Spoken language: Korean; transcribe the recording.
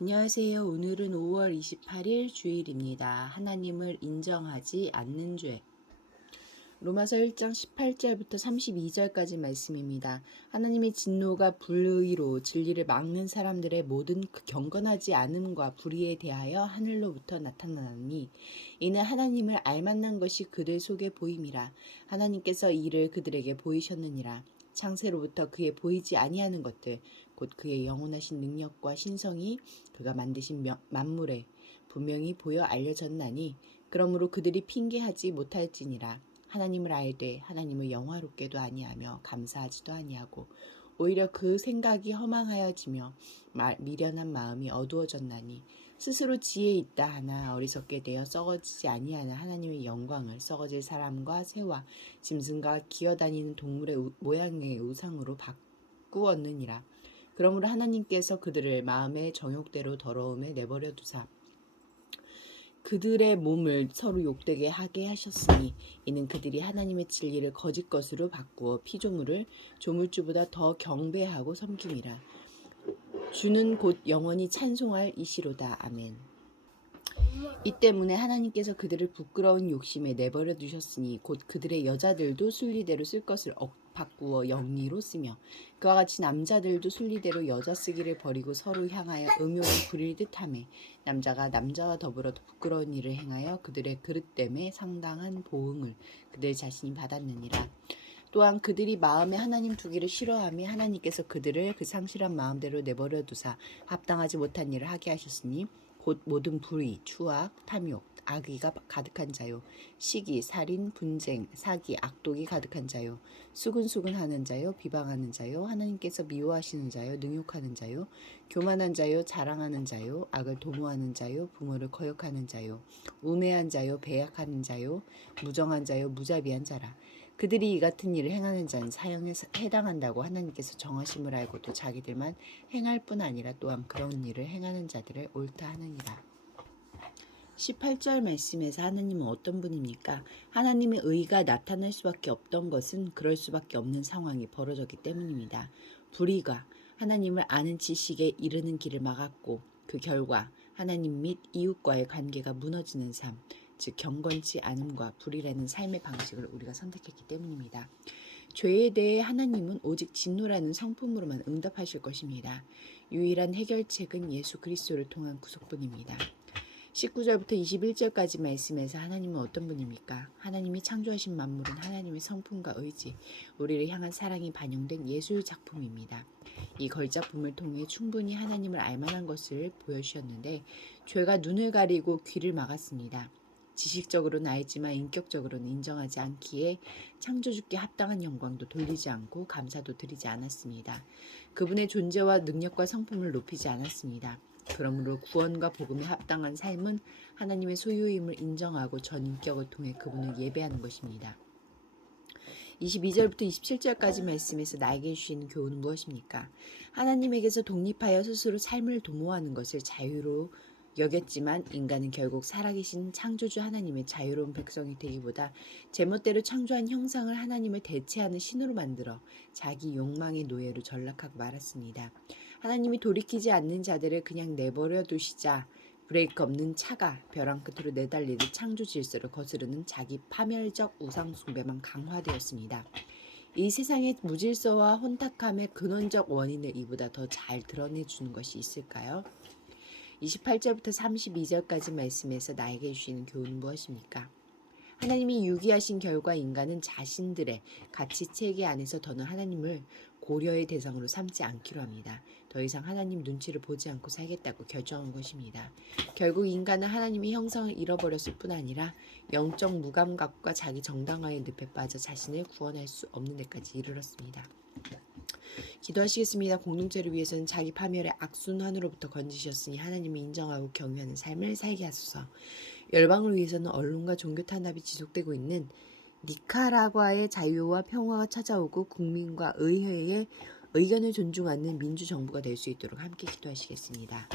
안녕하세요. 오늘은 5월 28일 주일입니다. 하나님을 인정하지 않는 죄. 로마서 1장 18절부터 32절까지 말씀입니다. 하나님의 진노가 불의로 진리를 막는 사람들의 모든 그 경건하지 않음과 불의에 대하여 하늘로부터 나타나니 이는 하나님을 알만난 것이 그들 속에 보임이라. 하나님께서 이를 그들에게 보이셨느니라. 창세로부터 그의 보이지 아니하는 것들 곧 그의 영원하신 능력과 신성이 그가 만드신 만물에 분명히 보여 알려졌나니 그러므로 그들이 핑계하지 못할지니라. 하나님을 알되 하나님을 영화롭게도 아니하며 감사하지도 아니하고 오히려 그 생각이 허망하여지며 미련한 마음이 어두워졌나니 스스로 지혜 있다 하나 어리석게 되어 썩어지지 아니하는 하나님의 영광을 썩어질 사람과 새와 짐승과 기어다니는 동물의 모양의 우상으로 바꾸었느니라. 그러므로 하나님께서 그들을 마음의 정욕대로 더러움에 내버려 두사 그들의 몸을 서로 욕되게 하게 하셨으니 이는 그들이 하나님의 진리를 거짓 것으로 바꾸어 피조물을 조물주보다 더 경배하고 섬김이라. 주는 곧 영원히 찬송할 이시로다. 아멘. 이 때문에 하나님께서 그들을 부끄러운 욕심에 내버려 두셨으니 곧 그들의 여자들도 순리대로 쓸 것을 바꾸어 영리로 쓰며 그와 같이 남자들도 순리대로 여자 쓰기를 버리고 서로 향하여 음욕을 부릴 듯하며 남자가 남자와 더불어 부끄러운 일을 행하여 그들의 그릇됨에 상당한 보응을 그들 자신이 받았느니라. 또한 그들이 마음에 하나님 두기를 싫어하며 하나님께서 그들을 그 상실한 마음대로 내버려 두사 합당하지 못한 일을 하게 하셨으니 곧 모든 불의, 추악, 탐욕, 악의가 가득한 자요, 시기, 살인, 분쟁, 사기, 악독이 가득한 자요, 수근수근하는 자요, 비방하는 자요, 하나님께서 미워하시는 자요, 능욕하는 자요, 교만한 자요, 자랑하는 자요, 악을 도모하는 자요, 부모를 거역하는 자요, 우매한 자요, 배약하는 자요, 무정한 자요, 무자비한 자라. 그들이 이 같은 일을 행하는 자는 사형에 해당한다고 하나님께서 정하심을 알고도 자기들만 행할 뿐 아니라 또한 그런 일을 행하는 자들을 옳다 하느니라. 18절 말씀에서 하나님은 어떤 분입니까? 하나님의 의가 나타날 수밖에 없던 것은 그럴 수밖에 없는 상황이 벌어졌기 때문입니다. 불의가 하나님을 아는 지식에 이르는 길을 막았고 그 결과 하나님 및 이웃과의 관계가 무너지는 삶, 즉 경건치 않음과 불의라는 삶의 방식을 우리가 선택했기 때문입니다. 죄에 대해 하나님은 오직 진노라는 성품으로만 응답하실 것입니다. 유일한 해결책은 예수 그리스도를 통한 구속뿐입니다. 19절부터 21절까지 말씀에서 하나님은 어떤 분입니까? 하나님이 창조하신 만물은 하나님의 성품과 의지, 우리를 향한 사랑이 반영된 예술 작품입니다. 이 걸작품을 통해 충분히 하나님을 알만한 것을 보여주셨는데 죄가 눈을 가리고 귀를 막았습니다. 지식적으로는 알지만 인격적으로는 인정하지 않기에 창조주께 합당한 영광도 돌리지 않고 감사도 드리지 않았습니다. 그분의 존재와 능력과 성품을 높이지 않았습니다. 그러므로 구원과 복음에 합당한 삶은 하나님의 소유임을 인정하고 전 인격을 통해 그분을 예배하는 것입니다. 22절부터 27절까지 말씀에서 나에게 주시는 교훈은 무엇입니까? 하나님에게서 독립하여 스스로 삶을 도모하는 것을 자유로 여겼지만 인간은 결국 살아계신 창조주 하나님의 자유로운 백성이 되기보다 제멋대로 창조한 형상을 하나님을 대체하는 신으로 만들어 자기 욕망의 노예로 전락하고 말았습니다. 하나님이 돌이키지 않는 자들을 그냥 내버려 두시자 브레이크 없는 차가 벼랑 끝으로 내달리듯 창조 질서를 거스르는 자기 파멸적 우상 숭배만 강화되었습니다. 이 세상의 무질서와 혼탁함의 근원적 원인을 이보다 더 잘 드러내주는 것이 있을까요? 28절부터 32절까지 말씀에서 나에게 주시는 교훈은 무엇입니까? 하나님이 유기하신 결과 인간은 자신들의 가치 체계 안에서 더는 하나님을 고려의 대상으로 삼지 않기로 합니다. 더 이상 하나님 눈치를 보지 않고 살겠다고 결정한 것입니다. 결국 인간은 하나님의 형상을 잃어버렸을 뿐 아니라 영적 무감각과 자기 정당화의 늪에 빠져 자신을 구원할 수 없는 데까지 이르렀습니다. 기도하시겠습니다. 공동체를 위해서는 자기 파멸의 악순환으로부터 건지셨으니 하나님을 인정하고 경외하는 삶을 살게 하소서. 열방을 위해서는 언론과 종교 탄압이 지속되고 있는 니카라과의 자유와 평화가 찾아오고 국민과 의회의 의견을 존중하는 민주정부가 될 수 있도록 함께 기도하시겠습니다.